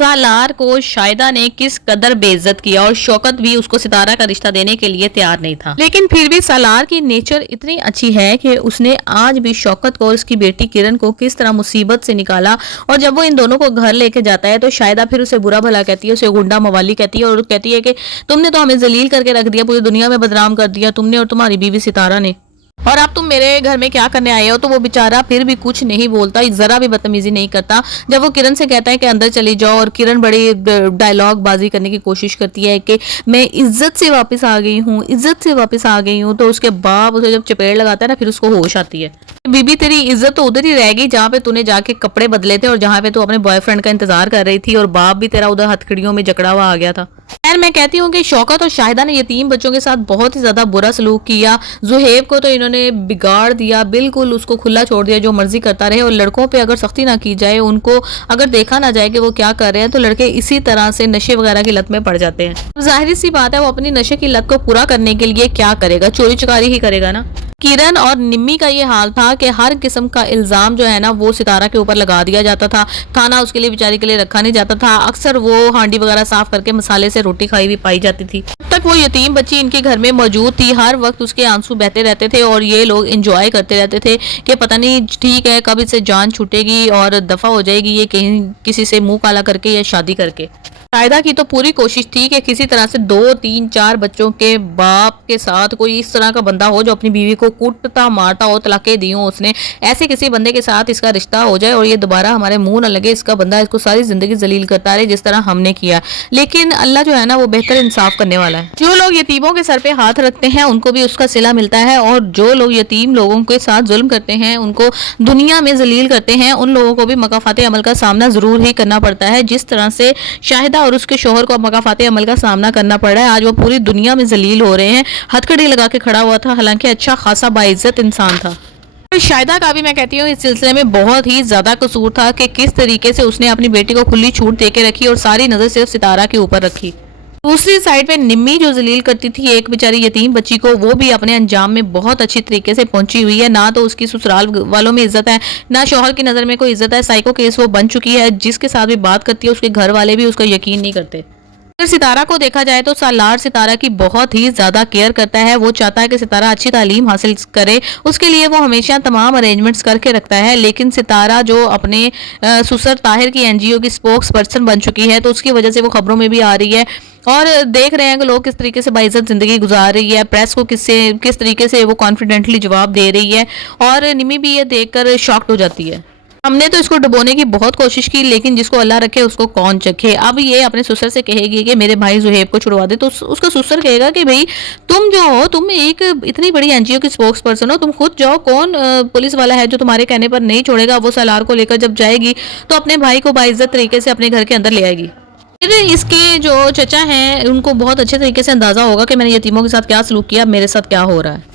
सालार को शाहिदा ने किस कदर बेइज्जत किया और शौकत भी उसको सितारा का रिश्ता देने के लिए तैयार नहीं था। लेकिन फिर भी सालार की नेचर इतनी अच्छी है कि उसने आज भी शौकत को और उसकी बेटी किरण को किस तरह मुसीबत से निकाला। और जब वो इन दोनों को घर लेके जाता है तो शाहिदा फिर उसे बुरा भला कहती है, उसे गुंडा मवाली कहती है और कहती है कि तुमने तो हमें जलील करके रख दिया, पूरी दुनिया में बदनाम कर दिया तुमने और तुम्हारी बीवी सितारा ने, और अब तुम मेरे घर में क्या करने आए हो। तो वो बेचारा फिर भी कुछ नहीं बोलता, जरा भी बदतमीजी नहीं करता। जब वो किरण से कहता है कि अंदर चली जाओ और किरण बड़ी डायलॉग बाजी करने की कोशिश करती है कि मैं इज्जत से वापस आ गई हूँ, इज्जत से वापस आ गई हूँ, तो उसके बाप उसे जब चपेट लगाता है ना फिर उसको होश आती है। बीबी तेरी इज्जत तो उधर ही रह गई जहाँ पे तूने जाके कपड़े बदले थे और जहाँ पे तू अपने बॉयफ्रेंड का इंतजार कर रही थी, और बाप भी तेरा उधर हथकड़ियों में जकड़ा हुआ आ गया था। खैर मैं कहती हूँ कि शौकत और शाहिदा ने यतीम बच्चों के साथ बहुत ही ज्यादा बुरा सलूक किया। जुहेब को तो इन्होंने बिगाड़ दिया, बिल्कुल उसको खुला छोड़ दिया, जो मर्जी करता रहे। और लड़कों पे अगर सख्ती ना की जाए, उनको अगर देखा ना जाए कि वो क्या कर रहे हैं, तो लड़के इसी तरह से नशे वगैरह की लत में पड़ जाते हैं। जाहिर सी बात है वो अपनी नशे की लत को पूरा करने के लिए क्या करेगा, चोरी चकारी ही करेगा ना। किरण और निम्मी का ये हाल था कि हर किस्म का इल्जाम जो है ना वो सितारा के ऊपर लगा दिया जाता था। खाना उसके लिए बेचारी के लिए रखा नहीं जाता था, अक्सर वो हांडी वगैरह साफ करके मसाले से रोटी खाई हुई पाई जाती थी। तब तक वो यतीम बच्ची इनके घर में मौजूद थी, हर वक्त उसके आंसू बहते रहते थे और ये लोग एंजॉय करते रहते थे कि पता नहीं ठीक है कब इससे जान छूटेगी और दफा हो जाएगी ये कहीं किसी से मुंह काला करके या शादी करके। शाहिदा की तो पूरी कोशिश थी कि किसी तरह से 2, 3, 4 बच्चों के बाप के साथ कोई इस तरह का बंदा हो जो अपनी बीवी को कूटता मारता हो, तलाके दी हो उसने, ऐसे किसी बंदे के साथ इसका रिश्ता हो जाए और ये दोबारा हमारे मुंह न लगे, इसका बंदा इसको सारी जिंदगी जलील करता रहे जिस तरह हमने किया। लेकिन अल्लाह जो है ना वो बेहतर इंसाफ करने वाला है। जो लोग यतीमों के सर पे हाथ रखते हैं उनको भी उसका सिला मिलता है, और जो लोग यतीम लोगों के साथ जुल्म करते हैं, उनको दुनिया में जलील करते हैं, उन लोगों को भी मकाफाते अमल का सामना जरूर ही करना पड़ता है। जिस तरह से शाहिदा और उसके शोहर को मकाफाते अमल का सामना करना पड़ रहा है, आज वो पूरी दुनिया में जलील हो रहे हैं। हथकड़ी लगा के खड़ा हुआ था, हालांकि अच्छा खासा बाइज्जत इंसान था। शाहिदा का भी मैं कहती हूँ इस सिलसिले में बहुत ही ज्यादा कसूर था कि किस तरीके से उसने अपनी बेटी को खुली छूट देके रखी और सारी नजर सिर्फ सितारा के ऊपर रखी। दूसरी साइड पे निम्मी जो जलील करती थी एक बेचारी यतीम बच्ची को, वो भी अपने अंजाम में बहुत अच्छी तरीके से पहुंची हुई है। ना तो उसकी ससुराल वालों में इज्जत है, ना शौहर की नजर में कोई इज्जत है। साइको केस वो बन चुकी है, जिसके साथ भी बात करती है उसके घर वाले भी उसका यकीन नहीं करते। अगर सितारा को देखा जाए तो सालार सितारा की बहुत ही ज्यादा केयर करता है। वो चाहता है कि सितारा अच्छी तालीम हासिल करे, उसके लिए वो हमेशा तमाम अरेंजमेंट्स करके रखता है। लेकिन सितारा जो अपने सुसर ताहिर की एनजीओ की स्पोक्स पर्सन बन चुकी है, तो उसकी वजह से वो खबरों में भी आ रही है और देख रहे हैं कि लोग किस तरीके से बाइज्जत जिंदगी गुजार रही है। प्रेस को किस तरीके से वो कॉन्फिडेंटली जवाब दे रही है, और निमी भी ये देखकर शॉक्ड हो जाती है। हमने तो इसको डुबोने की बहुत कोशिश की, लेकिन जिसको अल्लाह रखे उसको कौन चखे। अब ये अपने ससुर से कहेगी कि मेरे भाई जुहेब को छुड़वा दे, तो उसका ससुर कहेगा कि भाई तुम जो हो, तुम एक इतनी बड़ी एनजीओ की स्पोक्स पर्सन हो, तुम खुद जाओ, कौन पुलिस वाला है जो तुम्हारे कहने पर नहीं छोड़ेगा। वो सालार को लेकर जब जाएगी तो अपने भाई को बाइज्जत तरीके से अपने घर के अंदर ले आएगी। फिर इसके जो चचा हैं उनको बहुत अच्छे तरीके से अंदाजा होगा कि मैंने यतीमों के साथ क्या सलूक किया, मेरे साथ क्या हो रहा है।